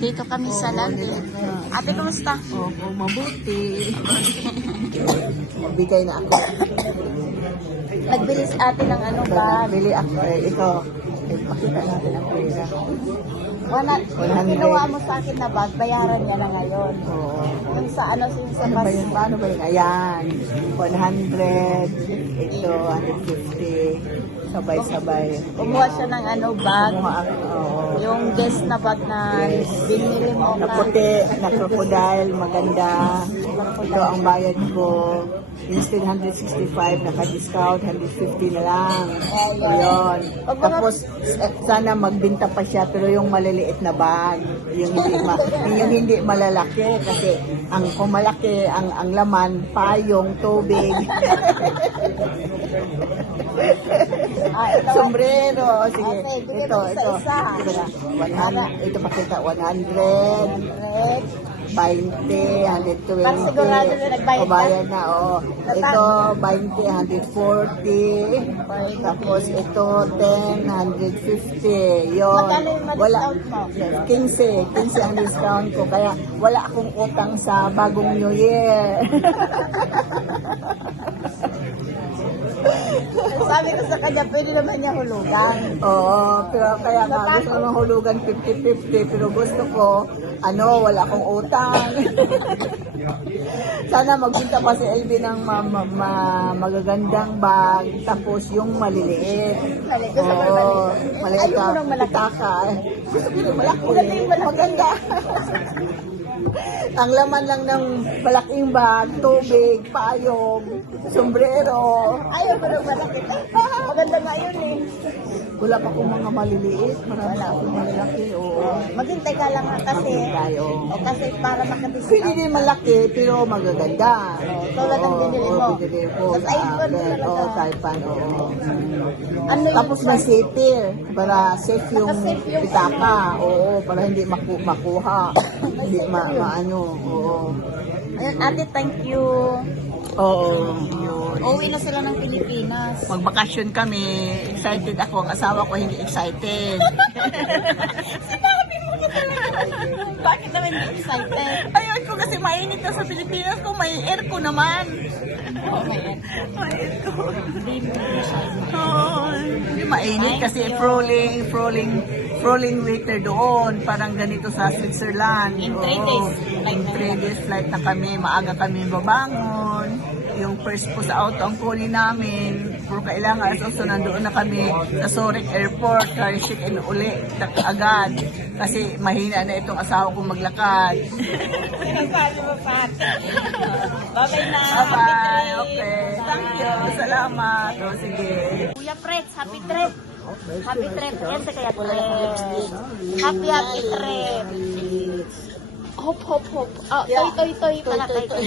Dito kami sa landing. Ate, kumusta? Opo, mabuti. Bigay na ako. Nagbili si ate ng ano ba? bili ako. Eh, ito, eh, pakita natin ang pera. Wala, 100. kinuha mo sa akin na bag, bayaran niya na ngayon. Oo. Yung sa ano, yung sa Ano ba bus. yun? Paano ba yun? Ayan. 100. Ito, 150. Sabay-sabay. Kumuha siya ng ano bag. Kumuha ako. Oo. Yung guest na bag na binili mo Na puti, na crocodile, maganda. Ito ang bayad ko. Instead 165, naka-discount, 150 na lang. Ayun. Tapos, eh, sana magbinta pa siya, pero yung maliliit na bag, yung hindi, ma, yung hindi malalaki, kasi ang kung malaki, ang, ang laman, payong, tubig, Ah, ito. sombrero. Sige, Okay, ito, ito. isa. Na, 100, ito pakita, 100, 100. 20, 120. Pag sigurado na nagbayad ka? O, bayad na, oo. Ito, 20, 140. Tapos ito, 10, 150. Yun. Magkano yung ma-discount mo? 15. 15 ang discount ko. Kaya wala akong utang sa bagong New Year. Sabi ko sa kanya, pwede naman niya hulugan. Oo, pero kaya nga gusto naman hulugan 50-50 pero gusto ko ano, wala akong utang. Sana magbinta pa si LB ng ma- ma- ma- magagandang bag tapos yung maliliit. Mali- gusto mo Oo, maliit. maliit Ayaw mo ng malaki. Pitaka. Gusto ko yung malaki. Maganda yung malaki. Maganda. Ang laman lang ng malaking bag, tubig, payong, sombrero. Ayaw ko ng malaki. Maganda nga yun eh. Wala pa akong mga maliliit. Marami akong malalaki. Oo. Maghintay ka lang kasi. Maghintay, oo. O kasi para Pwede makadiscount. din malaki, pero magaganda. Oo, tulad ng Oo, binili oo, mo. binili ko. Sa Taipan akin. talaga. Oo, Taipan, oo. Ano yung Tapos may safety, para safe yung Naka-safe yung- pitaka. Oo, para hindi maku makuha. hindi ma maano. Oo. Ayun, ate, thank you. Oo, yun. Uwi na sila ng Pilipinas. Magbakasyon kami. Excited ako. Ang asawa ko hindi excited. Bakit naman hindi excited? Ayun ko kasi mainit na sa Pilipinas kung may aircon naman. May aircon. Oo, hindi mainit kasi froling, froling, froling waiter doon. Parang ganito sa Switzerland. In three Oo. days flight In three days flight na kami. Maaga kami babangon. Yung first po sa auto ang kunin namin. Pero kailangan alas 8 nandoon na kami sa Zurich Airport. Car check in uli tak- agad. Kasi mahina na itong asawa kong maglakad. Sinasabi mo pa. Bye-bye na. Bye-bye. Okay. Thank you. Salamat. O, sige. Kuya Fred, happy trip. Happy trip. Yan sa kaya trip. Happy, happy trip. Hop, hop, hop. Ah, toy, toy, toy. Pala, toy, toy.